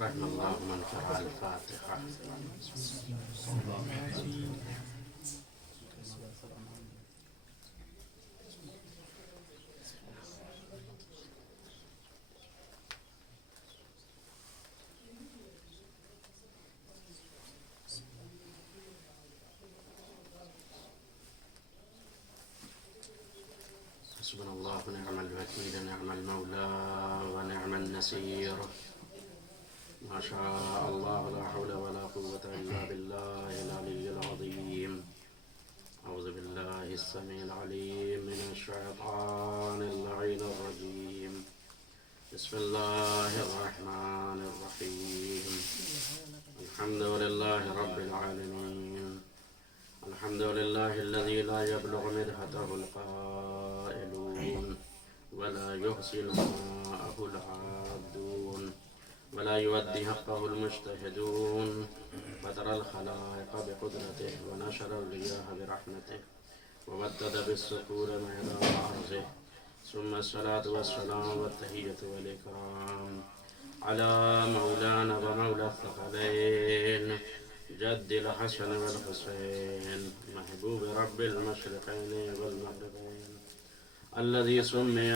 رحم اللہ من قرأ الفاتحہ. حسبنا اللہ ونعم الوکیل نعم المولا ونعم النصیر. ما شاء اللہ لا حول ولا قوة الا باللہ العلی العظیم. اعوذ باللہ السمیع العلیم من الشیطان اللعین الرجیم. بسم اللہ الرحمن الرحیم. الحمد للہ رب العالمین. الحمد للہ الذی لا يبلغ مدحته القائلون ولا يحسن ماءه العادون ولا يؤدي حقه المجتهدون فترى الخلائق بقدرته ونشر الرياح برحمته ومدد بالسكون مهد عرضه ثم الصلاة والسلام والتحية والإكرام على مولانا ومولى الثقلين جد الحسن والحسين محبوب رب المشرقين والمغربين الذي سمي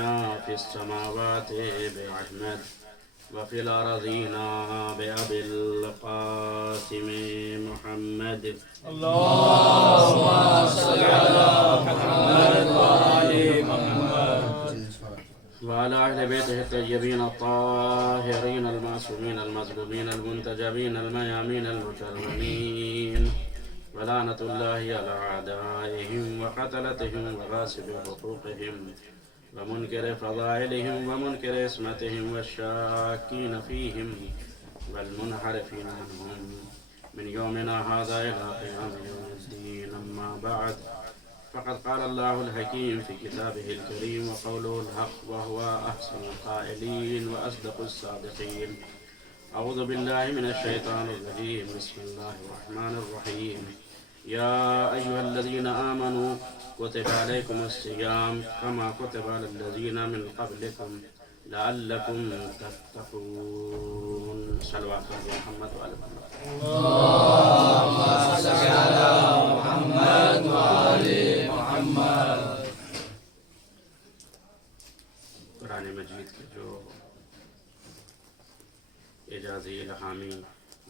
في السماوات بأحمد وفي الأرضين بأبي القاسم محمد. اللهم صل على محمد وآل محمد وعلى أهل بيته الطيبين الطاهرين المعصومين المظلومين المنتجبين الميامين المكرمين ولعنة الله على أعدائهم وقتلتهم وغاصب حقوقهم ومنكر فضائلهم ومنكر اسمتهم والشاكين فيهم والمنحرفين عنهم من يومنا هذا إلى قيام يوم الدين. أما بعد فقد قال الله الحكيم في كتابه الكريم وقوله الحق وهو أحسن القائلين وأصدق الصادقين. أعوذ بالله من الشيطان الرجيم. بسم الله الرحمن الرحيم. يا أيها الذين آمنوا كتب عليكم الصيام كما كتب على الذين من قبلكم لعلكم تتقون. صلوات محمد وآل محمد. اللهم صل على محمد وآل محمد. قرآن مجید کے جو اعجازی الہامی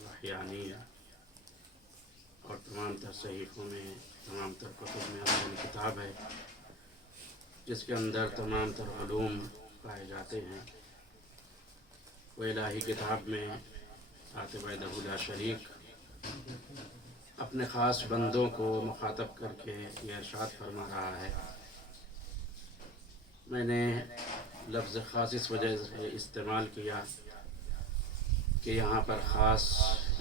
وحیانی اور تمام تر صحیفوں میں تمام تر کتب میں افضل کتاب ہے جس کے اندر تمام تر علوم پائے جاتے ہیں. وہ الہی کتاب میں ذات وحدہ لا شریک اپنے خاص بندوں کو مخاطب کر کے یہ ارشاد فرما رہا ہے. میں نے لفظ خاص اس وجہ سے استعمال کیا کہ یہاں پر خاص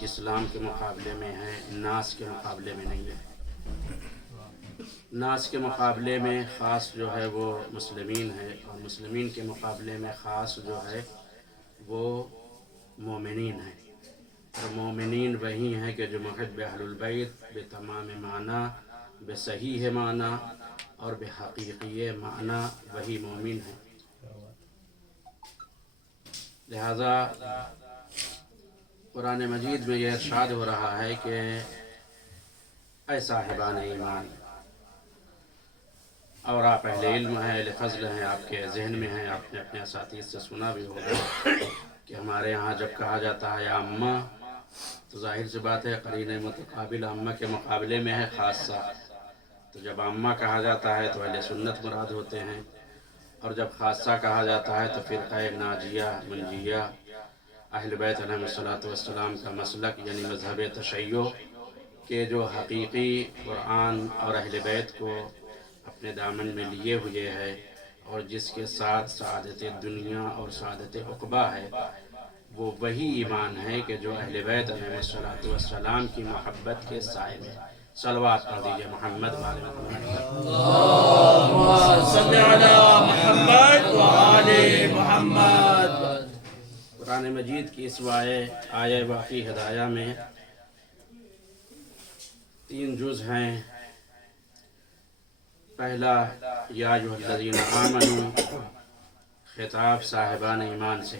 اسلام کے مقابلے میں ہے، ناس کے مقابلے میں نہیں ہے. ناس کے مقابلے میں خاص جو ہے وہ مسلمین ہے اور مسلمین کے مقابلے میں خاص جو ہے وہ مومنین ہے. اور مومنین وہی ہیں کہ جو محب اہل البیت بتمام معنی بصحیح معنی اور بحقیقی معنی وہی مومن ہیں. لہذا قرآن مجید میں یہ ارشاد ہو رہا ہے کہ اے صاحبان ایمان، اور آپ اہل علم ہیں، اہل فضل ہیں، آپ کے ذہن میں ہیں، آپ نے اپنے اساتذہ سے سنا بھی ہوگا کہ ہمارے یہاں جب کہا جاتا ہے یا اماں تو ظاہر سی بات ہے قرین متقابل اماں کے مقابلے میں ہے خاصہ. تو جب اماں کہا جاتا ہے تو اہل سنت مراد ہوتے ہیں، اور جب خاصہ کہا جاتا ہے تو فرقہ ناجیہ منجیہ اہل بیت علیہ السلام کا مسلک یعنی مذہب تشیع کے جو حقیقی قرآن اور اہل بیت کو اپنے دامن میں لیے ہوئے ہے اور جس کے ساتھ سعادت دنیا اور سعادت عقبہ ہے، وہ وہی ایمان ہے کہ جو اہل بیت علیہ السلام کی محبت کے سائے میں. صلوات پڑھ دیجئے محمد وآل محمد. اللهم صل على محمد وآل محمد. قرآن مجید کی اس آیہ باقی ہدایہ میں 3 جز ہیں. پہلا یا ایھا الذین آمنوا، خطاب صاحبان ایمان سے،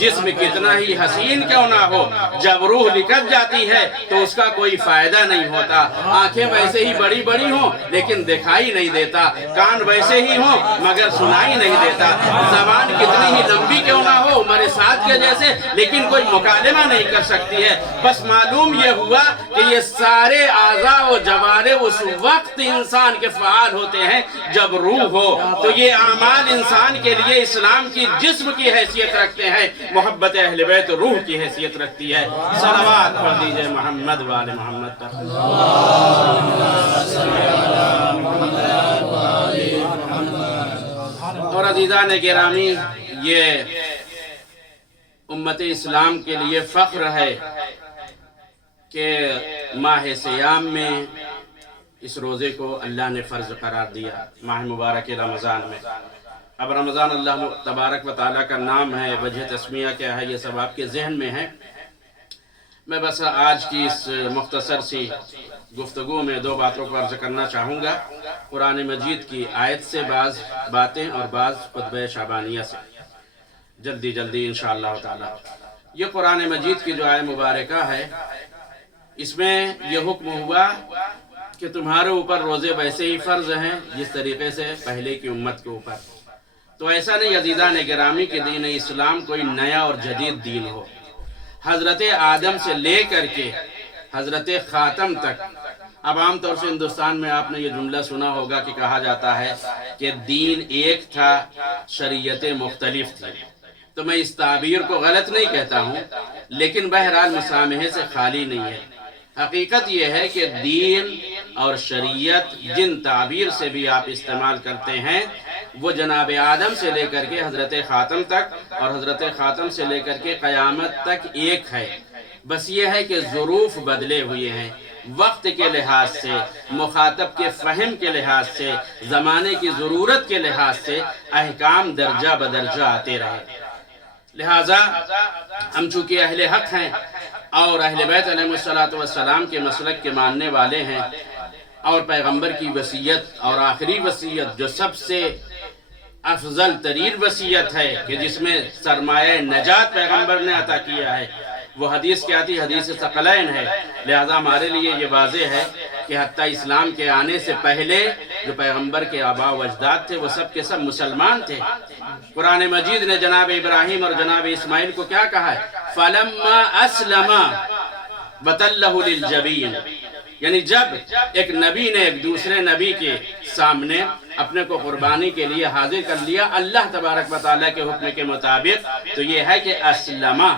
جسم کتنا ہی حسین کیوں نہ ہو، جب روح نکل جاتی ہے تو اس کا کوئی فائدہ نہیں ہوتا۔ آنکھیں ویسے ہی بڑی بڑی ہوں لیکن دکھائی نہیں دیتا، کان ویسے ہی ہوں مگر سنائی نہیں دیتا، زبان کتنی ہی لمبی کیوں نہ ہو عمر سعد کے جیسے لیکن کوئی مکالمہ نہیں کر سکتی ہے۔ بس معلوم یہ ہوا کہ یہ سارے اعضاء و جوارح اس وقت انسان کے فعال ہوتے ہیں جب روح ہو، تو یہ اعمال انسان کے لیے اسلام کی جسم کی حیثیت رکھتے ہیں، محبت اہل بیت روح کی حیثیت رکھتی ہے۔ صلوات پڑھ دیجئے محمد و آل محمد پر۔ اور عزیزان گرامی، یہ امت اسلام کے لیے فخر ہے کہ ماہ سیام میں اس روزے کو اللہ نے فرض قرار دیا، ماہ مبارک رمضان میں۔ اب رمضان اللہ تبارک و تعالیٰ کا نام ہے، وجہ تسمیہ کیا ہے، یہ سب آپ کے ذہن میں ہے۔ میں بس آج کی اس مختصر سی گفتگو میں دو باتوں کو عرض کرنا چاہوں گا، قرآن مجید کی آیت سے بعض باتیں اور بعض خطبہ شعبانیہ سے، جلدی انشاءاللہ تعالی۔ یہ قرآن مجید کی جو آیت مبارکہ ہے، اس میں یہ حکم ہوا کہ تمہارے اوپر روزے ویسے ہی فرض ہیں جس طریقے سے پہلے کی امت کے اوپر۔ تو ایسا نہیں عزیزان گرامی کہ دین اسلام کوئی نیا اور جدید دین ہو۔ حضرت آدم سے لے کر کے حضرت خاتم تک، اب عام طور سے ہندوستان میں آپ نے یہ جملہ سنا ہوگا کہ کہا جاتا ہے کہ دین ایک تھا، شریعتیں مختلف تھی۔ تو میں اس تعبیر کو غلط نہیں کہتا ہوں، لیکن بہرحال مسامحے سے خالی نہیں ہے۔ حقیقت یہ ہے کہ دین اور شریعت جن تعبیر سے بھی آپ استعمال کرتے ہیں، وہ جناب آدم سے لے کر کے حضرت خاتم تک اور حضرت خاتم سے لے کر کے قیامت تک ایک ہے۔ بس یہ ہے کہ ظروف بدلے ہوئے ہیں، وقت کے لحاظ سے، مخاطب کے فہم کے لحاظ سے، زمانے کی ضرورت کے لحاظ سے احکام درجہ بدرجہ آتے رہے۔ لہٰذا ہم چونکہ اہل حق ہیں اور اہل بیت علیہ السلام کے مسلک کے ماننے والے ہیں، اور پیغمبر کی وصیت اور آخری وصیت جو سب سے افضل ترین وصیت ہے کہ جس میں سرمایہ نجات پیغمبر نے عطا کیا ہے، وہ حدیث کیا تھی؟ حدیث ثقلین ہے۔ لہذا ہمارے لیے یہ واضح ہے کہ حتیٰ اسلام کے آنے سے پہلے جو پیغمبر کے آباء و اجداد تھے وہ سب کے سب مسلمان تھے۔ قرآن مجید نے جناب ابراہیم اور جناب اسماعیل کو کیا کہا ہے؟ فَلَمَّا أَسْلَمَا وَتَلَّهُ لِلْجَبِينِ، یعنی جب ایک نبی نے ایک دوسرے نبی کے سامنے اپنے کو قربانی کے لیے حاضر کر لیا اللہ تبارک و تعالیٰ کے حکم کے مطابق، تو یہ ہے کہ اسلمہ۔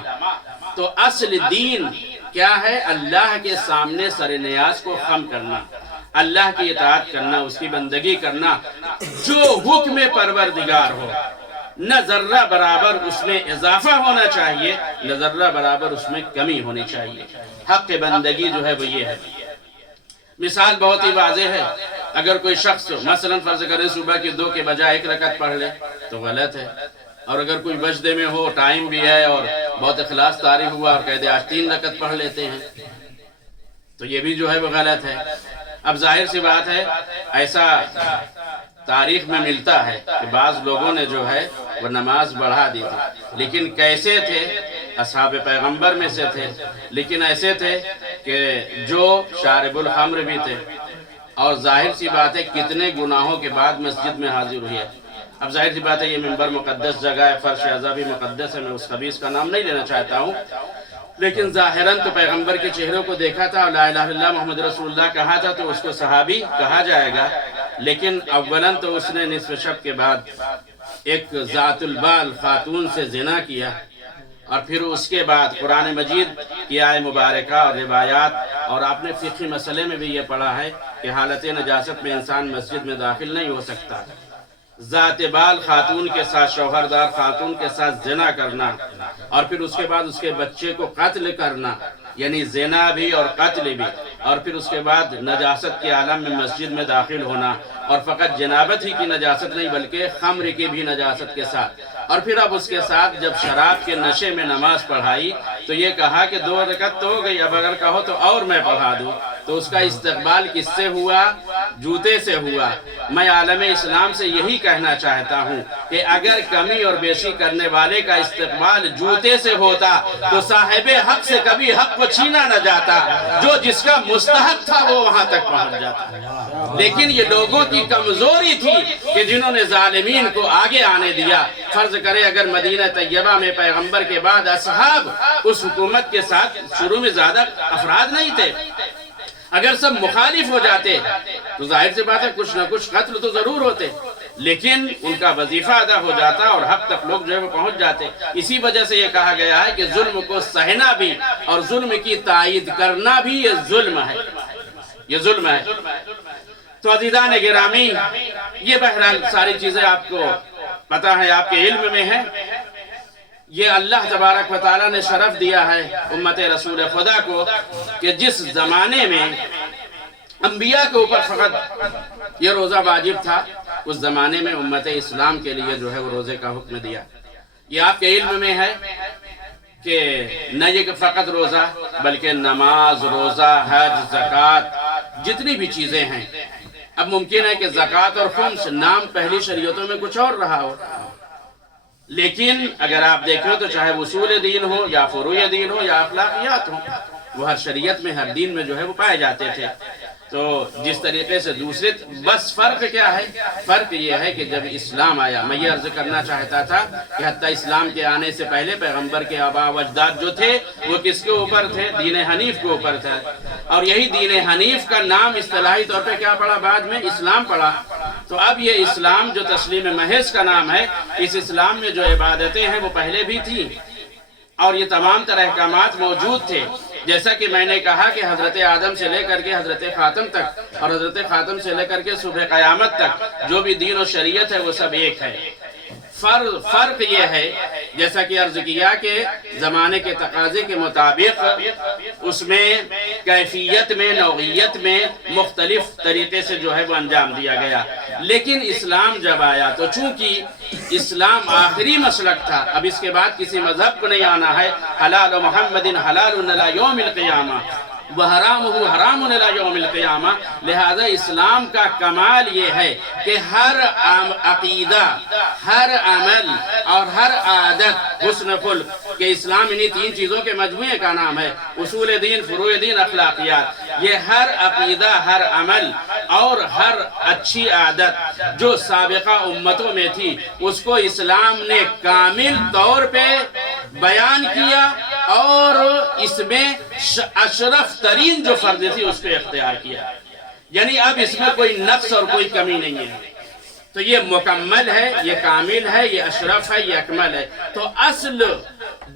تو اصل دین کیا ہے؟ اللہ کے سامنے سر نیاز کو خم کرنا، اللہ کی اطاعت کرنا، اس کی بندگی کرنا، جو حکم پروردگار ہو، نہ ذرہ برابر اس میں اضافہ ہونا چاہیے، نہ ذرہ برابر اس میں کمی ہونی چاہیے۔ حق بندگی جو ہے وہ یہ ہے۔ مثال بہت ہی واضح ہے، اگر کوئی شخص مثلا فرض کرے صبح کی 2 کے بجائے 1 رکعت پڑھ لے تو غلط ہے، اور اگر کوئی وجدے میں ہو، ٹائم بھی ہے اور بہت اخلاص طاری ہوا اور کہہ دے آج 3 رکعت پڑھ لیتے ہیں، تو یہ بھی جو ہے وہ غلط ہے۔ اب ظاہر سی بات ہے، ایسا تاریخ میں ملتا ہے کہ بعض لوگوں نے جو ہے وہ نماز بڑھا دی تھی، لیکن کیسے تھے؟ اصحاب پیغمبر میں سے تھے، لیکن ایسے تھے کہ جو شارب الخمر بھی تھے، اور ظاہر سی بات ہے کتنے گناہوں کے بعد مسجد میں حاضر ہوئی ہے۔ اب ظاہر سی بات ہے یہ منبر مقدس جگہ ہے، فرش اعظم بھی مقدس ہے، میں اس خبیث کا نام نہیں لینا چاہتا ہوں، لیکن ظاہراً تو پیغمبر کے چہروں کو دیکھا تھا، لا الہ الا اللہ محمد رسول اللہ کہا تھا، تو اس کو صحابی کہا جائے گا، لیکن اولاً تو اس نے نصف شب کے بعد ایک ذات البال خاتون سے زنا کیا، اور پھر اس کے بعد قرآن مجید کی آیت مبارکہ اور روایات، اور آپ نے فقہی مسئلے میں بھی یہ پڑھا ہے کہ حالت نجاست میں انسان مسجد میں داخل نہیں ہو سکتا۔ ذات بال خاتون کے ساتھ، شوہردار خاتون کے ساتھ زنا کرنا، اور پھر اس کے بعد اس کے بچے کو قتل کرنا، یعنی زنا بھی اور قتل بھی، اور پھر اس کے بعد نجاست کے عالم میں مسجد میں داخل ہونا، اور فقط جنابت ہی کی نجاست نہیں بلکہ خمر کی بھی نجاست کے ساتھ، اور پھر اب اس کے ساتھ جب شراب کے نشے میں نماز پڑھائی تو یہ کہا کہ 2 رکعت تو ہو گئی، اب اگر کہو تو اور میں پڑھا دوں، تو اس کا استقبال کس سے ہوا؟ جوتے سے ہوا۔ میں عالم اسلام سے یہی کہنا چاہتا ہوں کہ اگر کمی اور بیشی کرنے والے کا استقبال جوتے سے ہوتا تو صاحب حق سے کبھی حق کو چھینا نہ جاتا، جو جس کا مستحق تھا وہ وہاں تک پہنچ جاتا۔ لیکن یہ لوگوں کی کمزوری تھی کہ جنہوں نے ظالمین کو آگے آنے دیا۔ فرض کرے اگر مدینہ طیبہ میں پیغمبر کے بعد اصحاب اس حکومت کے ساتھ شروع میں زیادہ افراد نہیں تھے، اگر سب مخالف ہو جاتے تو ظاہر سی بات ہے کچھ نہ کچھ قتل تو ضرور ہوتے، لیکن ان کا وظیفہ ادا ہو جاتا اور حق تک لوگ جو ہے وہ پہنچ جاتے۔ اسی وجہ سے یہ کہا گیا ہے کہ ظلم کو سہنا بھی اور ظلم کی تائید کرنا بھی یہ ظلم ہے، یہ ظلم ہے۔ تو عزیزان گرامی، یہ بہرحال ساری چیزیں آپ کو پتہ ہے، آپ کے علم میں ہے۔ یہ اللہ تبارک و تعالیٰ نے شرف دیا ہے امت رسول خدا کو کہ جس زمانے میں انبیاء کے اوپر فقط یہ روزہ واجب تھا، اس زمانے میں امت اسلام کے لیے جو ہے وہ روزے کا حکم دیا۔ یہ آپ کے علم میں ہے کہ نہ یہ کہ فقط روزہ بلکہ نماز، روزہ، حج، زکوٰۃ، جتنی بھی چیزیں ہیں۔ اب ممکن ہے کہ زکوٰۃ اور خمس نام پہلی شریعتوں میں کچھ اور رہا ہو، لیکن اگر آپ دیکھیں تو چاہے اصول دین ہو یا فروع دین ہو یا اخلاقیات ہو، وہ ہر شریعت میں، ہر دین میں جو ہے وہ پائے جاتے تھے۔ تو جس طریقے سے دوسرے، بس فرق کیا ہے؟ فرق یہ ہے کہ جب اسلام آیا، میں یہ عرض کرنا چاہتا تھا کہ حتیٰ اسلام کے آنے سے پہلے پیغمبر کے آباء و اجداد جو تھے وہ کس کے اوپر تھے؟ دین حنیف کے اوپر تھے، اور یہی دین حنیف کا نام اصطلاحی طور پہ کیا پڑا؟ بعد میں اسلام پڑا۔ تو اب یہ اسلام جو تسلیم محض کا نام ہے، اس اسلام میں جو عبادتیں ہیں وہ پہلے بھی تھیں اور یہ تمام طرح احکامات موجود تھے۔ جیسا کہ میں نے کہا کہ حضرت آدم سے لے کر کے حضرت خاتم تک اور حضرت خاتم سے لے کر کے صبح قیامت تک جو بھی دین و شریعت ہے وہ سب ایک ہے۔ فرق یہ ہے جیسا کہ عرض کیا کہ زمانے کے تقاضے کے مطابق اس میں کیفیت میں، نوعیت میں مختلف طریقے سے جو ہے وہ انجام دیا گیا۔ لیکن اسلام جب آیا تو چونکہ اسلام آخری مسلک تھا، اب اس کے بعد کسی مذہب کو نہیں آنا ہے۔ حلال محمد حلال الی یوم القیامہ وحرامہ حرام الی یوم القیامہ۔ لہذا اسلام کا کمال یہ ہے کہ ہر عقیدہ، ہر عمل اور ہر عادت، حسن خلق، کہ اسلام انہی تین چیزوں کے مجموعے کا نام ہے، اصول دین، فروع دین، اخلاقیات۔ یہ ہر عقیدہ، ہر عمل اور ہر اچھی عادت جو سابقہ امتوں میں تھی، اس کو اسلام نے کامل طور پہ بیان کیا اور اس میں اشرف ترین جو فرض تھی اس کو اختیار کیا۔ یعنی اب اس میں کوئی نقص اور کوئی کمی نہیں ہے، تو یہ مکمل ہے، یہ کامل ہے، یہ اشرف ہے، یہ اکمل ہے۔ تو اصل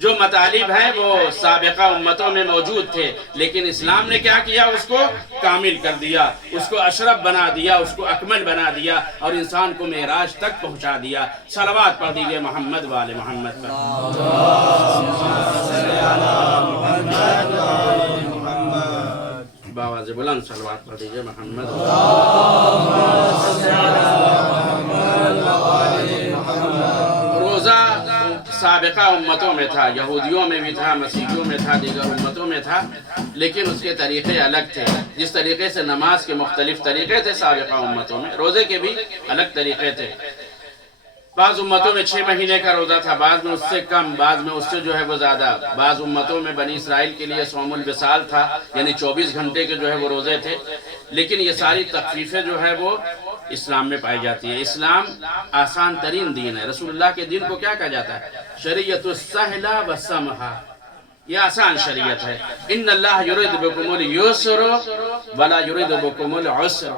جو مطالب ہیں وہ سابقہ امتوں میں موجود تھے، لیکن اسلام نے کیا کیا؟ اس کو کامل کر دیا، اس کو اشرف بنا دیا، اس کو اکمل بنا دیا اور انسان کو معراج تک پہنچا دیا۔ صلوات پڑھ دیجئے محمد و آل محمد پر۔ باواز بلند صلوات پڑھ دیجئے محمد و روزہ سابقہ امتوں میں تھا، یہودیوں میں بھی تھا، مسیحیوں میں تھا، دیگر امتوں میں تھا، لیکن اس کے طریقے الگ تھے۔ جس طریقے سے نماز کے مختلف طریقے تھے سابقہ امتوں میں، روزے کے بھی الگ طریقے تھے۔ بعض امتوں میں 6 مہینے کا روزہ تھا، بعض میں اس سے کم، بعض میں اس سے جو ہے وہ زیادہ۔ بعض امتوں میں بنی اسرائیل کے لیے صوم الوصال تھا، یعنی 24 گھنٹے کے جو ہے وہ روزے تھے۔ لیکن یہ ساری تخفیفیں جو ہے وہ اسلام میں پائی جاتی ہیں۔ اسلام آسان ترین دین ہے۔ رسول اللہ کے دین کو کیا کہا جاتا ہے؟ شریعت السہلہ والسمحہ، یہ آسان شریعت ہے۔ ان اللہ یرید بکم اليسر ولا یرید بکم العسر۔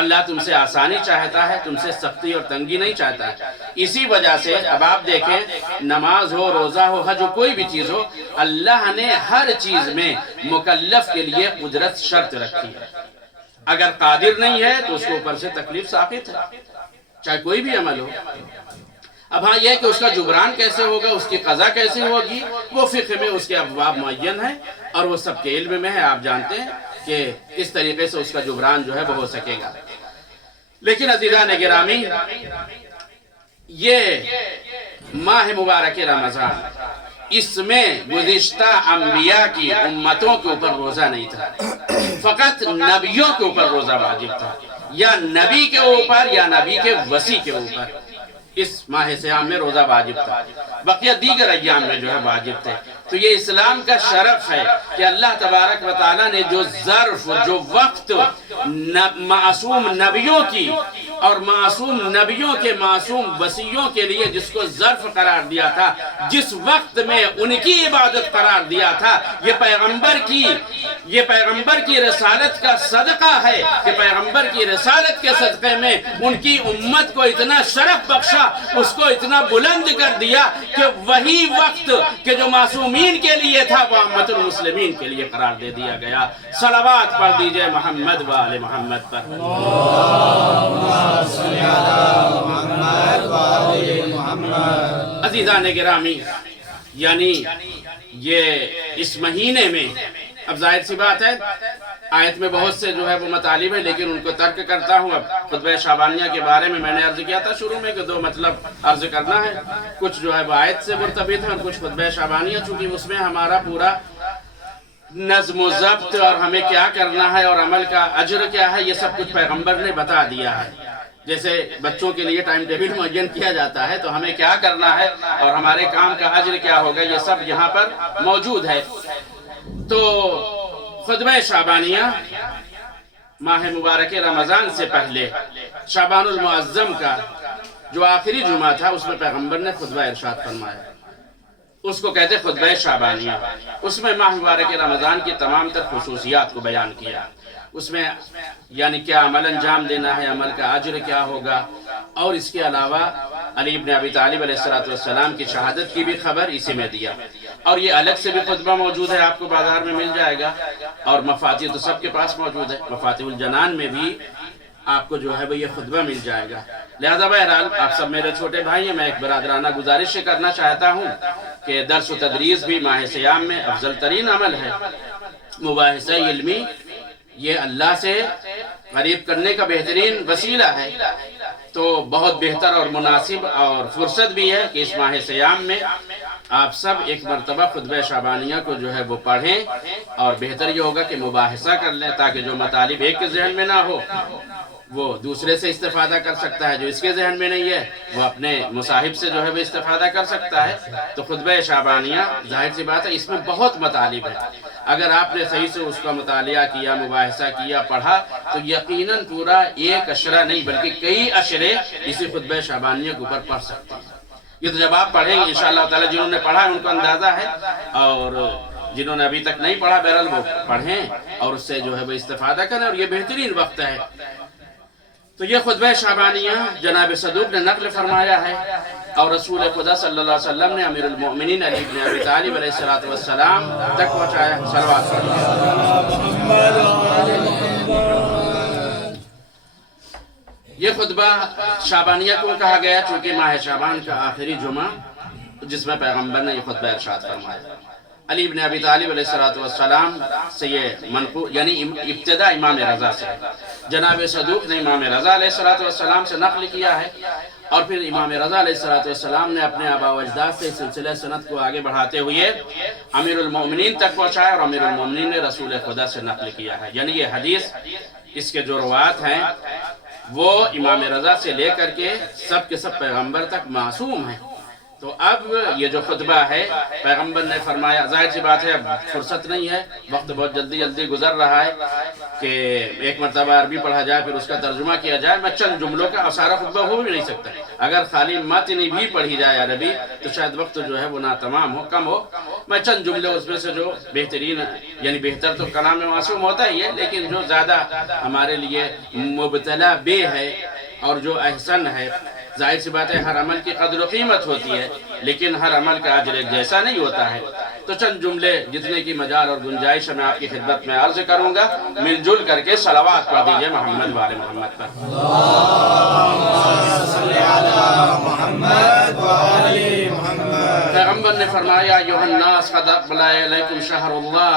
اللہ تم سے آسانی چاہتا ہے، تم سے سختی اور تنگی نہیں چاہتا ہے۔ اسی وجہ سے اب آپ دیکھیں، نماز ہو، روزہ ہو، حج ہو، کوئی بھی چیز ہو، اللہ نے ہر چیز میں مکلف کے لیے قدرت شرط رکھی ہے۔ اگر قادر نہیں ہے تو اس کے اوپر سے تکلیف ثابت ہے، چاہے کوئی بھی عمل ہو۔ اب ہاں یہ کہ اس کا جبران کیسے ہوگا، اس کی قضا کیسے ہوگی، وہ فقہ میں اس کے ابواب معین ہیں اور وہ سب کے علم میں ہے، آپ جانتے ہیں کہ اس طریقے سے اس کا جبران جو ہے وہ ہو سکے گا۔ لیکن عزیزان گرامی، یہ ماہ مبارک رمضان، اس میں گزشتہ انبیاء کی امتوں کے اوپر روزہ نہیں تھا، فقط نبیوں کے اوپر روزہ واجب تھا۔ یا نبی کے اوپر یا نبی کے وصی کے اوپر اس ماہ سیام میں روزہ واجب تھا، بقیہ دیگر ایام میں جو ہے واجب تھے۔ تو یہ اسلام کا شرف ہے کہ اللہ تبارک و تعالیٰ نے جو ظرف جو وقت معصوم نبیوں کی اور معصوم نبیوں کے معصوم وصیوں کے لیے جس کو ظرف قرار دیا تھا، جس وقت میں ان کی عبادت قرار دیا تھا، یہ پیغمبر کی رسالت کا صدقہ ہے کہ پیغمبر کی رسالت کے صدقے میں ان کی امت کو اتنا شرف بخشا، اس کو اتنا بلند کر دیا کہ وہی وقت کہ جو معصومین کے لیے تھا وہ امت المسلمین کے لیے قرار دے دیا گیا۔ صلوات پڑھ دیجئے محمد و آل محمد پر۔ عزیزان گرامی، یعنی یہ اس مہینے میں اب ظاہر سی بات ہے آیت میں بہت سے جو ہے وہ مطالب ہے، لیکن ان کو ترک کرتا ہوں۔ اب خطبہ شعبانیہ کے بارے میں نے عرض کیا تھا شروع میں کہ دو مطلب عرض کرنا ہے، کچھ جو ہے وہ آیت سے مرتبط ہے اور کچھ خطبہ شعبانیہ، چونکہ اس میں ہمارا پورا نظم و ضبط اور ہمیں کیا کرنا ہے اور عمل کا اجر کیا ہے یہ سب کچھ پیغمبر نے بتا دیا ہے۔ جیسے بچوں کے لیے ٹائم ٹیبل معین کیا جاتا ہے تو ہمیں کیا کرنا ہے اور ہمارے کام کا اجر کیا ہوگا یہ سب یہاں پر موجود ہے۔ تو خطبہ شعبانیہ ماہ مبارک رمضان سے پہلے شعبان المعظم کا جو آخری جمعہ تھا اس میں پیغمبر نے خطبہ ارشاد فرمایا، اس کو کہتے خطبہ شعبانیہ۔ اس میں ماہ مبارک رمضان کی تمام تر خصوصیات کو بیان کیا، اس میں یعنی کیا عمل انجام دینا ہے، عمل کا اجر کیا ہوگا، اور اس کے علاوہ علی بن ابی طالب علیہ السلام کی شہادت کی بھی خبر اسی میں دیا۔ اور یہ الگ سے بھی خطبہ موجود ہے، آپ کو بازار میں مل جائے گا، اور مفاتیح تو سب کے پاس موجود ہے، مفاتیح الجنان میں بھی آپ کو جو ہے وہ یہ خطبہ مل جائے گا۔ لہذا بہرحال آپ سب میرے چھوٹے بھائی ہیں، میں ایک برادرانہ گزارش کرنا چاہتا ہوں کہ درس و تدریس بھی ماہ سیام میں افضل ترین عمل ہے۔ مباحثہ علمی یہ اللہ سے قریب کرنے کا بہترین وسیلہ ہے، تو بہت بہتر اور مناسب اور فرصت بھی ہے کہ اس ماہ سیام میں آپ سب ایک مرتبہ خطبہ شعبانیہ کو جو ہے وہ پڑھیں، اور بہتر یہ ہوگا کہ مباحثہ کر لیں تاکہ جو مطالب ایک کے ذہن میں نہ ہو وہ دوسرے سے استفادہ کر سکتا ہے، جو اس کے ذہن میں نہیں ہے وہ اپنے مصاحب سے جو ہے وہ استفادہ کر سکتا ہے۔ تو خطبہ شعبانیہ ظاہر سی بات ہے اس میں بہت مطالب ہے، اگر آپ نے صحیح سے اس کا مطالعہ کیا، مباحثہ کیا، پڑھا تو یقیناً پورا ایک اشرہ نہیں بلکہ کئی اشرے اسی خطبہ شعبانیہ کے اوپر پڑھ سکتے ہیں۔ یہ تو جب آپ پڑھیں گے انشاءاللہ تعالی، جنہوں نے پڑھا ہے ان کو اندازہ ہے، اور جنہوں نے ابھی تک نہیں پڑھا بہرحال وہ پڑھیں اور اس سے جو ہے وہ استفادہ کریں، اور یہ بہترین وقت ہے۔ تو یہ خطبہ شعبانیہ جناب صدوق نے نقل فرمایا ہے، اور رسول خدا صلی اللہ علیہ وسلم نے امیر المؤمنین علی بن ابی طالب علیہ السلام تک پہنچایا۔ صلوات یہ خطبہ شعبانیہ کو کہا گیا چونکہ ماہ شعبان کا آخری جمعہ جس میں پیغمبر نے یہ خطبہ ارشاد فرمایا۔ علی بن ابی طالب علیہ السلام سے یہ منقول، یعنی ابتدا امام رضا سے، جناب صدوق نے امام رضا علیہ السلام سے نقل کیا ہے، اور پھر امام رضا علیہ السلام نے اپنے آباء و اجداد سے سلسلہ سند کو آگے بڑھاتے ہوئے امیر المؤمنین تک پہنچایا، اور امیر المؤمنین نے رسول خدا سے نقل کیا ہے۔ یعنی یہ حدیث اس کے جو روات ہیں وہ امام رضا سے لے کر کے سب کے سب پیغمبر تک معصوم ہیں۔ تو اب یہ جو خطبہ ہے پیغمبر نے فرمایا، ظاہر سی بات ہے اب فرصت نہیں ہے، وقت بہت جلدی گزر رہا ہے کہ ایک مرتبہ عربی پڑھا جائے پھر اس کا ترجمہ کیا جائے۔ میں چند جملوں کا سارا خطبہ ہو بھی نہیں سکتا، اگر خالی متن بھی پڑھی جائے عربی تو شاید وقت جو ہے وہ نہ تمام ہو، کم ہو۔ میں چند جملے اس میں سے جو بہترین، یعنی بہتر تو کلام معصوم ہوتا ہی ہے، لیکن جو زیادہ ہمارے لیے مبتلا بے ہے اور جو احسن ہے، ظاہر سی بات ہے ہر عمل کی قدر و قیمت ہوتی ہے لیکن ہر عمل کا اجر ایک جیسا نہیں ہوتا ہے۔ تو چند جملے جتنے کی مجال اور گنجائش میں آپ کی خدمت میں عرض کروں گا، مل جل کر کے صلوات پڑھ دیجئے محمد و آل محمد پر۔ پیغمبر نے فرمایا، ایھا الناس قد اقبل الیکم شہر اللہ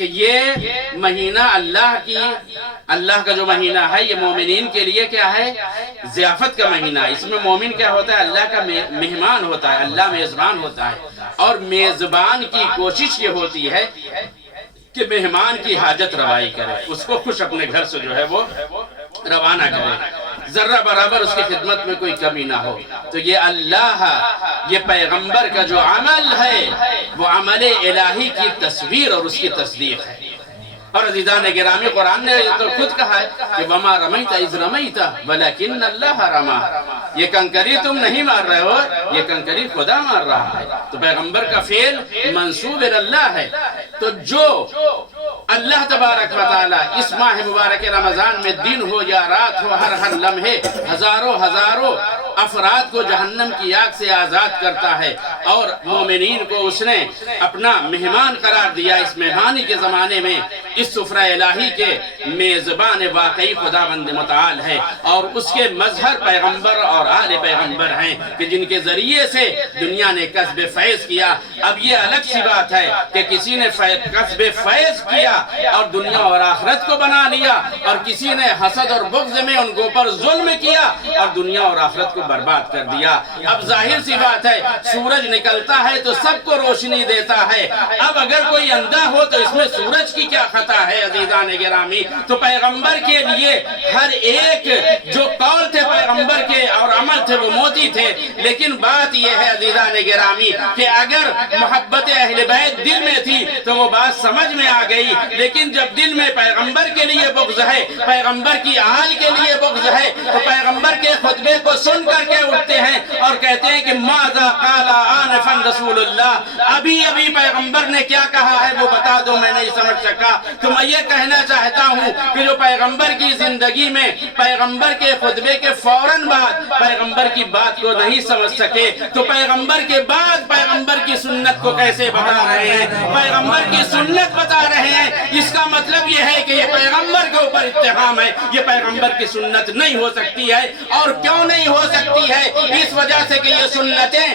کہ یہ مہینہ اللہ کا جو مہینہ ہے یہ مومنین کے لیے کیا ہے؟ ضیافت کا مہینہ ہے۔ اس میں مومن کیا ہوتا ہے؟ اللہ کا مہمان ہوتا ہے، اللہ میزبان ہوتا ہے، اور میزبان کی کوشش یہ ہوتی ہے کہ مہمان کی حاجت روائی کرے، اس کو خوش اپنے گھر سے جو ہے وہ روانہ کرے، ذرہ برابر اس کی خدمت میں کوئی کمی نہ ہو۔ تو یہ اللہ، یہ پیغمبر کا جو عمل ہے وہ عمل الہی کی تصویر اور اس کی تصدیق ہے۔ اور عزیزان گرامی، قرآن نے تو خود کہا ہے کہ وَمَا رَمَيْتَ إِذْ رَمَيْتَ وَلَكِنَّ اللَّهَ رَمَى، یہ کنکری تم نہیں مار رہے ہو، یہ کنکری خدا مار رہا ہے۔ تو پیغمبر کا فعل منسوب اللہ ہے۔ تو جو اللہ تبارک و تعالی اس ماہ مبارک رمضان میں دن ہو یا رات ہو، ہر لمحے ہزاروں افراد کو جہنم کی آگ سے آزاد کرتا ہے، اور مومنین کو اس نے اپنا مہمان قرار دیا۔ اس مہمانی کے زمانے میں اس سفرہ الہی کے میزبان واقعی خداوند متعال ہے، اور اس کے مظہر پیغمبر اور آل پیغمبر ہیں کہ جن کے ذریعے سے دنیا نے کسب فیض کیا۔ اب یہ الگ سی بات ہے کہ کسی نے کسب فیض کیا اور دنیا اور آخرت کو بنا لیا، اور کسی نے حسد اور بغض میں ان کو پر ظلم کیا اور دنیا اور آخرت کو برباد کر دیا۔ اب ظاہر سی بات ہے، سورج نکلتا ہے تو سب کو روشنی دیتا ہے، اب اگر کوئی اندھا ہو تو اس میں سورج کی کیا خطا ہے؟ عزیزان گرامی، تو پیغمبر کے لیے ہر ایک جو قول تھے پیغمبر کے اور عمل تھے وہ موتی تھے۔ لیکن بات یہ ہے عزیزان گرامی کہ اگر محبت اہل بیت دل میں تھی تو وہ بات سمجھ میں آ گئی، لیکن جب دل میں پیغمبر کے لیے بغض ہے، پیغمبر کی آل کے لیے بغض ہے، تو پیغمبر کے خطبے کو سن کر کے اٹھتے ہیں اور کہتے ہیں کہ ماذا قال آنفا رسول اللہ، ابھی پیغمبر نے کیا کہا ہے وہ بتا دو، میں نہیں سمجھ سکا۔ تو میں یہ کہنا چاہتا ہوں کہ جو پیغمبر کی زندگی میں پیغمبر کے خطبے کے فوراً بعد پیغمبر کی بات کو نہیں سمجھ سکے، تو پیغمبر کے بعد پیغمبر کی سنت کو کیسے بتا رہے ہیں؟ پیغمبر کی سنت بتا رہے ہیں، اس کا مطلب یہ ہے کہ یہ پیغمبر کے اوپر اتہام ہے، یہ پیغمبر کی سنت نہیں ہو سکتی ہے۔ اور کیوں نہیں ہو سکتی ہے؟ اس وجہ سے کہ یہ سنتیں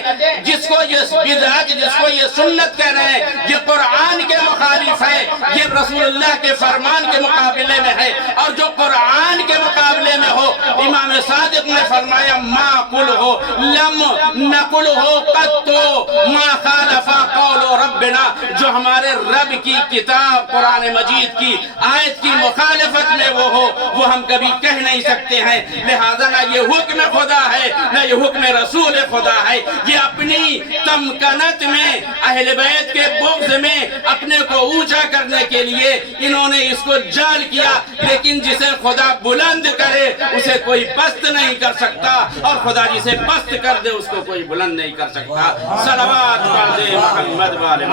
جس کو یہ بدعت، جس کو یہ سنت کہہ رہے ہیں، یہ قرآن کے مخالف ہے، یہ رسول اللہ کے فرمان کے مقابلے میں ہے، اور جو قرآن کے مقابلے میں ہو، امام صادق نے فرمایا ما قلہو لم نقلہو قطو ما خالف قول ربنا، جو ہمارے رب کی کتاب قرآن مجید کی آیت کی مخالفت میں وہ ہو، وہ ہم کبھی کہہ نہیں سکتے ہیں۔ لہذا نہ یہ حکم خدا ہے نہ یہ حکم رسول خدا ہے، یہ اپنی تمکنت میں اہل بیت کے بغض میں اپنے کو اونچا کرنے کے لیے انہوں نے اس کو جال کیا، لیکن جسے خدا بلند کرے اسے کوئی پست نہیں کر سکتا، اور خدا جسے پست کر دے اس کو کوئی بلند نہیں کر سکتا۔ صلوات پڑھ دے محمد والے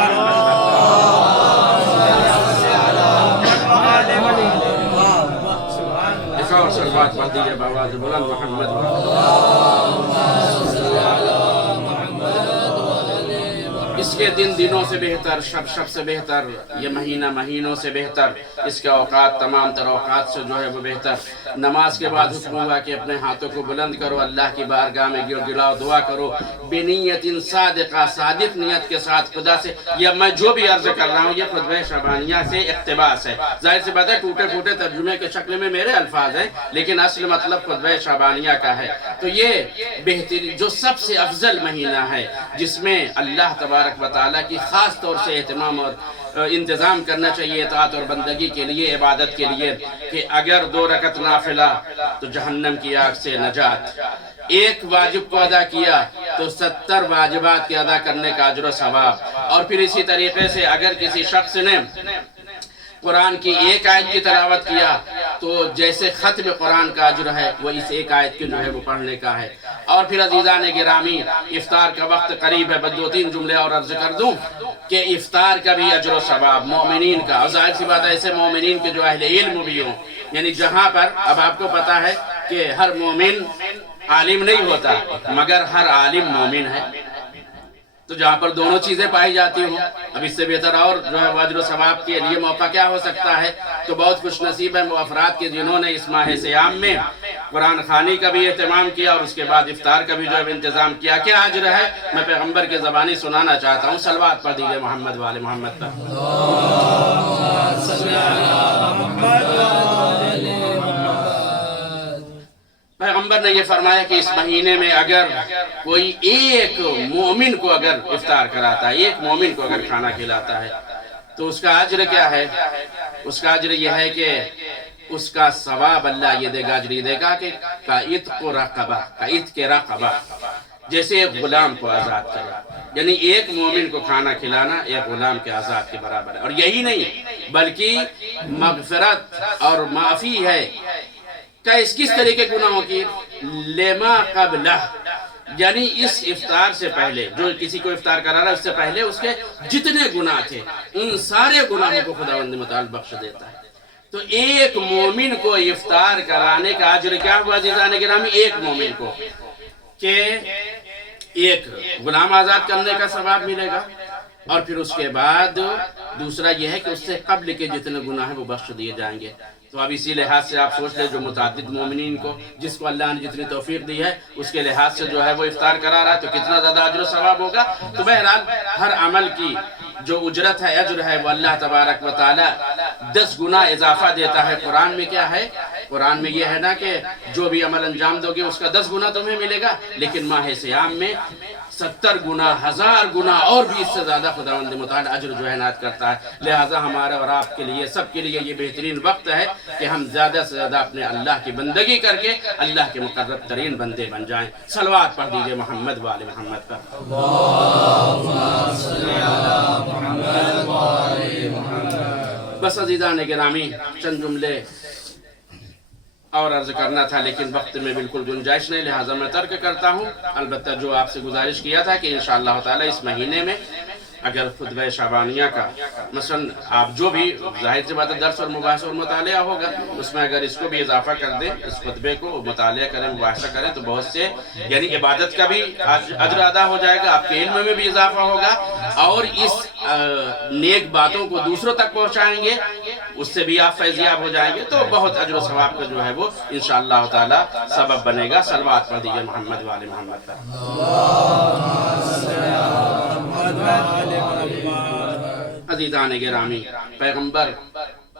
اور صلوات پڑھ دیجئے بآواز بلند محمد اس کے دنوں سے بہتر، شب سے بہتر، یہ مہینہ مہینوں سے بہتر، اس کے اوقات تمام تر اوقات سے جو ہے وہ بہتر۔ نماز کے بعد حکم ہوا کہ اپنے ہاتھوں کو بلند کرو، اللہ کی بارگاہ میں گر گلاؤ، دعا کرو بنیت صادقہ، صادق نیت کے ساتھ خدا سے۔ یہ میں جو بھی عرض کر رہا ہوں یہ خطبہ شعبانیہ سے اقتباس ہے، ظاہر سی بات ہے ٹوٹے پھوٹے ترجمے کے شکل میں میرے الفاظ ہیں، لیکن اصل مطلب خطبہ شعبانیہ کا ہے۔ تو یہ بہترین جو سب سے افضل مہینہ ہے، جس میں اللہ تبارک و تعالیٰ کی خاص طور سے اہتمام اور انتظام کرنا چاہیے اطاعت اور بندگی کے لیے، عبادت کے لیے، کہ اگر 2 رکعت نافلہ تو جہنم کی آگ سے نجات، 1 واجب کو ادا کیا تو 70 واجبات کے ادا کرنے کا اجر و ثواب، اور پھر اسی طریقے سے اگر کسی شخص نے قرآن کی 1 آیت کی تلاوت کیا تو جیسے ختم قرآن کا اجر ہے وہ اس 1 آیت کے جو ہے وہ پڑھنے کا ہے۔ اور پھر عزیزان گرامی، افطار کا وقت قریب ہے، بس 2-3 جملے اور عرض کر دوں کہ افطار کا بھی اجر و ثواب مومنین کا، اور ظاہر سی بات ہے ایسے مومنین کے جو اہل علم بھی ہوں، یعنی جہاں پر اب آپ کو پتا ہے کہ ہر مومن عالم نہیں ہوتا مگر ہر عالم مومن ہے، تو جہاں پر دونوں چیزیں پائی جاتی ہوں، اب اس سے بہتر اور جو ہے اجر و ثواب کے لیے موقع کیا ہو سکتا ہے؟ تو بہت خوش نصیب ہے وہ افراد کے جنہوں نے اس ماہ سیام میں قرآن خوانی کا بھی اہتمام کیا اور اس کے بعد افطار کا بھی جو ہے انتظام کیا۔ کیا اجر ہے میں پیغمبر کے زبانی سنانا چاہتا ہوں، صلوات پڑھ دیجئے محمد والے محمد پر۔ پیغمبر نے یہ فرمایا کہ اس مہینے میں اگر کوئی ایک مومن کو اگر افطار کراتا ہے، ایک مومن کو اگر کھانا کھلاتا ہے تو اس کا اجر کیا ہے؟ اس کا اجر یہ ہے کہ اس کا ثواب اللہ یہ دے گا، اجر یہ دے گا کہ کعتق رقبہ، جیسے ایک غلام کو آزاد کرے، یعنی ایک مومن کو کھانا کھلانا ایک غلام کے آزاد کے برابر ہے۔ اور یہی نہیں بلکہ مغفرت اور معافی ہے کس طریقے گناہوں کی؟ لما قبلہ، یعنی اس افطار سے پہلے جو کسی کو افطار کرا رہا ہے اس سے پہلے اس کے جتنے گناہ تھے ان سارے گناہوں کو خداوند متعال بخش دیتا ہے۔ تو ایک مومن کو افطار کرانے کا اجر کیا ہوا عزیزان گرامی؟ ایک مومن کو کہ ایک غلام آزاد کرنے کا ثواب ملے گا، اور پھر اس کے بعد دوسرا یہ ہے کہ اس سے قبل کے جتنے گناہ ہیں وہ بخش دیے جائیں گے۔ تو اب اسی لحاظ سے آپ سوچ لیں جو متعدد مومنین کو جس کو اللہ نے جتنی توفیق دی ہے اس کے لحاظ سے جو ہے وہ افطار کرا رہا ہے تو کتنا زیادہ اجر و ثواب ہوگا۔ تو بہرحال ہر عمل کی جو اجرت ہے اجر ہے وہ اللہ تبارک و تعالی 10 گنا اضافہ دیتا ہے۔ قرآن میں کیا ہے؟ قرآن میں یہ ہے نا کہ جو بھی عمل انجام دو گے اس کا 10 گنا تمہیں ملے گا، لیکن ماہ صیام میں 70 گنا 1000 گنا اور بھی اس سے زیادہ خداوند متعال اجر جو ہے عنایت کرتا ہے۔ لہٰذا ہمارا اور آپ کے لیے سب کے لیے یہ بہترین وقت ہے کہ ہم زیادہ سے زیادہ اپنے اللہ کی بندگی کر کے اللہ کے مقرب ترین بندے بن جائیں۔ صلوات پڑھ دیجئے محمد و آل محمد پر۔ بس عزیزان گرامی چند جملے اور عرض کرنا تھا لیکن وقت میں بالکل گنجائش نہیں، لہٰذا میں ترک کرتا ہوں۔ البتہ جو آپ سے گزارش کیا تھا کہ انشاءاللہ تعالی اس مہینے میں اگر خطبہ شعبانیہ کا مثلا آپ جو بھی ظاہر سی بات ہے درس اور مباحثہ اور مطالعہ ہوگا اس میں اگر اس کو بھی اضافہ کر دیں، اس خطبے کو مطالعہ کریں مباحثہ کریں تو بہت سے یعنی عبادت کا بھی اجر ادا ہو جائے گا، آپ کے علم میں بھی اضافہ ہوگا اور اس نیک باتوں کو دوسروں تک پہنچائیں گے، اس سے بھی آپ فیضیاب ہو جائیں گے تو بہت اجر و ثواب کا جو ہے وہ انشاءاللہ تعالی سبب بنے گا۔ صلوات پڑھ دیجئے محمد و آل محمد پر۔ عزیزان گرامی پیغمبر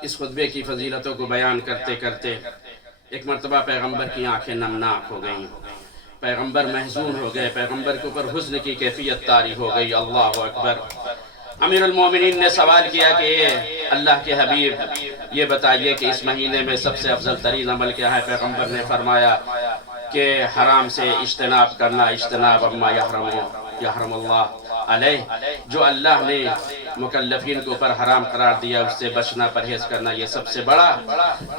اس خطبے کی فضیلتوں کو بیان کرتے کرتے ایک مرتبہ پیغمبر کی آنکھیں نمناک ہو گئیں، پیغمبر محزون ہو گئے، پیغمبر کے اوپر حزن کی کیفیت طاری ہو گئی۔ اللہ اکبر۔ امیر المومنین نے سوال کیا کہ اللہ کے حبیب یہ بتائیے کہ اس مہینے میں سب سے افضل ترین عمل کیا ہے؟ پیغمبر نے فرمایا کہ حرام سے اجتناب کرنا، اجتناب اما یحرم اللہ علیہ، جو اللہ نے مکلفین کے اوپر حرام قرار دیا اس سے بچنا، پرہیز کرنا، یہ سب سے بڑا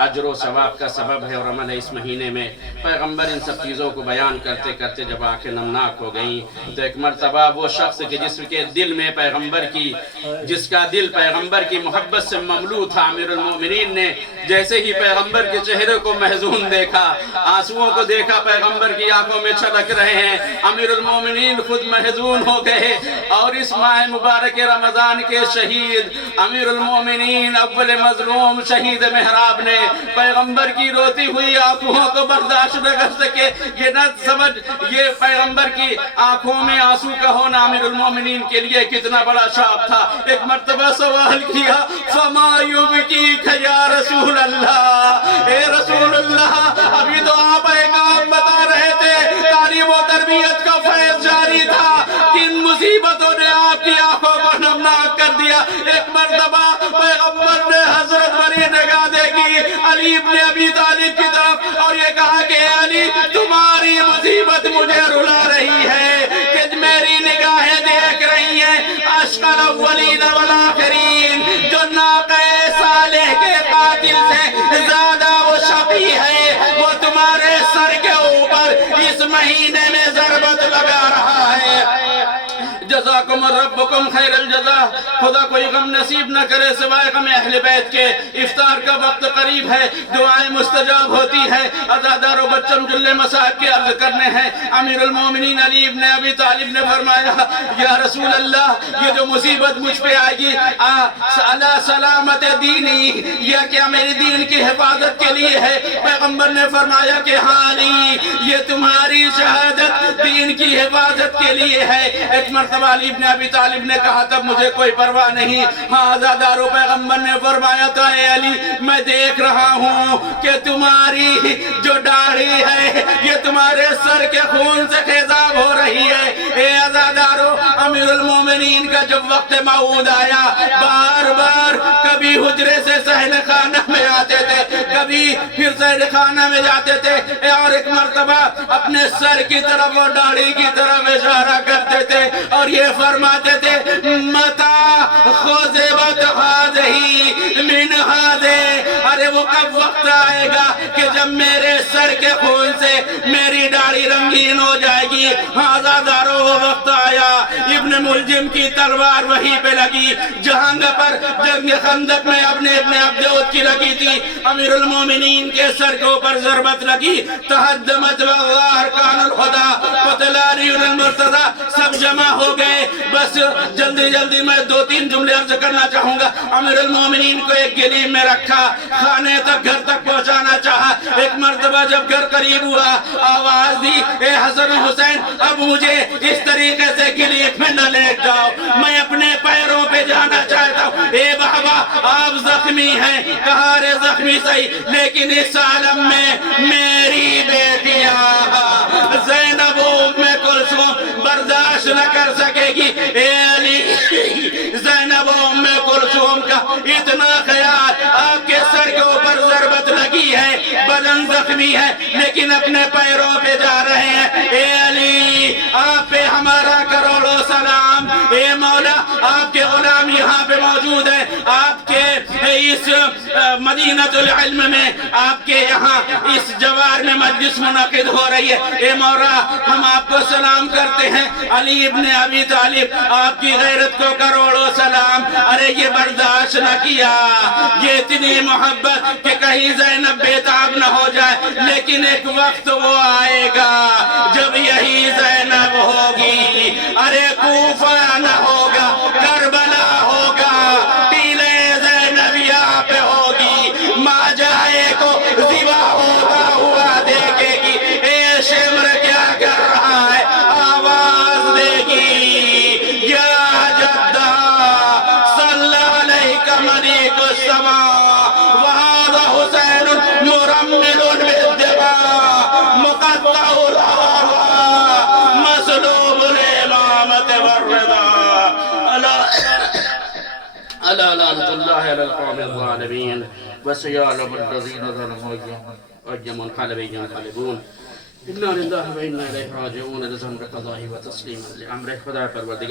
اجر و ثواب کا سبب ہے اور عمل ہے اس مہینے میں۔ پیغمبر ان سب چیزوں کو بیان کرتے کرتے جب آنکھیں نمناک ہو گئیں تو ایک مرتبہ وہ شخص کہ جس کے دل میں جس کا دل پیغمبر کی محبت سے مملو تھا، امیر المومنین نے جیسے ہی پیغمبر کے چہرے کو محزون دیکھا، آنسوؤں کو دیکھا پیغمبر کی آنکھوں میں چھلک رہے ہیں، امیر المومنین خود محزون ہو گئے اور اس ماہ مبارک رمضان کے شہید امیر المومنین اول مظلوم شہید محراب نے پیغمبر کی روتی ہوئی آنکھوں کو برداشت نہ کر سکے۔ یہ نہ سمجھ یہ پیغمبر کی آنکھوں میں آنسو کا ہونا امیر المومنین کے لیے کتنا بڑا شوق تھا۔ ایک مرتبہ سوال کیا فما یبکیک یا رسول اللہ، اے رسول اللہ ابھی تو آپ ایک کام بتا رہے تھے، تعلیم و تربیت کا فیض جاری تھا، کن مصیبتوں نے آپ کی آنکھوں کو نمناک کر دیا۔ ایک مرتبہ پیغمبر نے حضرت بری نگاہ دیکھی علی ابن ابی طالب کی طرف اور یہ کہا کہ علی تمہاری مصیبت مجھے رلا رہی ہے کہ میری نگاہیں دیکھ رہی ہیں اشق الاولین والآخرین، جو ناقہ صالح کے قاتل سے زیادہ وہ شقی ہے، وہ تمہارے سر کے اوپر اس مہینے میں ضربت لگا رہا ہے۔ جزاکم ربکم خیر الجزا۔ خدا کوئی غم نصیب نہ کرے سوائے غم اہل بیت کے۔ افطار کا وقت قریب ہے، دعائیں مستجاب ہوتی ہیں، عزادار و بچم جلے مسائب کے عرض کرنے ہیں۔ امیر المومنین علی ابن ابی طالب نے فرمایا یا رسول اللہ یہ جو مصیبت مجھ پہ آئے گی علی سلامت دینی، یہ کیا میری دین کی حفاظت کے لیے ہے؟ پیغمبر نے فرمایا کہ ہاں علی یہ تمہاری شہادت دین کی حفاظت کے لیے ہے۔ ایک مرتبہ علی ابن ابی طالب نے کہا تب مجھے کوئی پرواہ نہیں. ہاں عزادارو پیغمبر نے فرمایا تھا اے علی میں دیکھ رہا ہوں کہ تمہاری جو داڑھی ہے یہ تمہارے سر کے خون سے خیزاب ہو رہی ہے. اے عزادارو امیر المومنین کا جب وقت موعود آیا بار بار کبھی حجرے سے صحن خانہ میں آتے تھے کبھی پھر صحن خانہ میں جاتے تھے اور ایک مرتبہ اپنے سر کی طرف اور داڑھی کی طرف اشارہ کرتے تھے اور یہ فرماتے تھے متا خزبت ہذہ من ہذہ. ارے وہ کب وقت آئے گا کہ جب میرے سر کے خون سے میری داڑھی رنگین ہو جائے گی. ہاں عزادارو وہ وقت آیا. ابن ملجم کی تلوار وہیں پہ لگی جہاں پر جنگ خندق میں ابن عبدود کی لگی تھی. امیر المومنین کے سر کے اوپر ضربت لگی. تہدمت واللہ ارکان الخدا قتل علی المرتضی سب جمع ہو گئے. بس جلدی جلدی میں 2-3 جملے عرض کرنا چاہوں گا. امیر المومنین کو ایک گلی میں رکھا خانے تک گھر تک پہنچانا چاہا. ایک مرتبہ جب گھر قریب ہوا آواز دی اے حسن حسین اب مجھے اس طریقے سے گلی میں نہ لے جاؤ میں اپنے پیروں پہ جانا چاہتا ہوں. اے بابا آپ زخمی ہیں. کہا رے زخمی صحیح لیکن اس عالم میں میری بیٹیاں زینب ام کلثوم برداشت نہ کر سکے گی. اے علی زینب ام کلثوم کا اتنا خیال آپ کے سر کے اوپر ضربت لگی ہے بدن زخمی ہے لیکن اپنے پیروں پہ جا رہے ہیں. اے علی آپ پہ ہمارا کروڑوں سلام. اے مولا آپ کے غلام یہاں پہ موجود ہیں. آپ کے اس مدینہ العلم میں آپ کے یہاں اس جوار میں مجلس منعقد ہو رہی ہے. اے مولا ہم آپ کو سلام کرتے ہیں. علی ابن ابی طالب آپ کی غیرت کو کروڑوں سلام. ارے یہ برداشت نہ کیا یہ اتنی محبت کہ کہیں زینب بیتاب نہ ہو جائے. لیکن ایک وقت وہ آئے گا جب یہی زینب ہوگی. ارے کوفہ نہ ہوگا کربلا ہوگا ٹیلے زینب یہاں پہ ہوگی. ماں جائے کو ذبح ہوتا ہوا دیکھے گی. اے شمر کیا کر رہا ہے آواز دے گی یا جدہ صلی علیک ملیک السماء وہذا حسین مرمل بالدماء مقطع الارواح مسلوب الامامت والرضا. الا لعنة الله على القوم الظالمين وسيعلم الذين ظلموا أي منقلب ينقلبون. إنا لله وإنا إليه راجعون. رضا بقضائه وتسليما لأمره. خدا پروردگار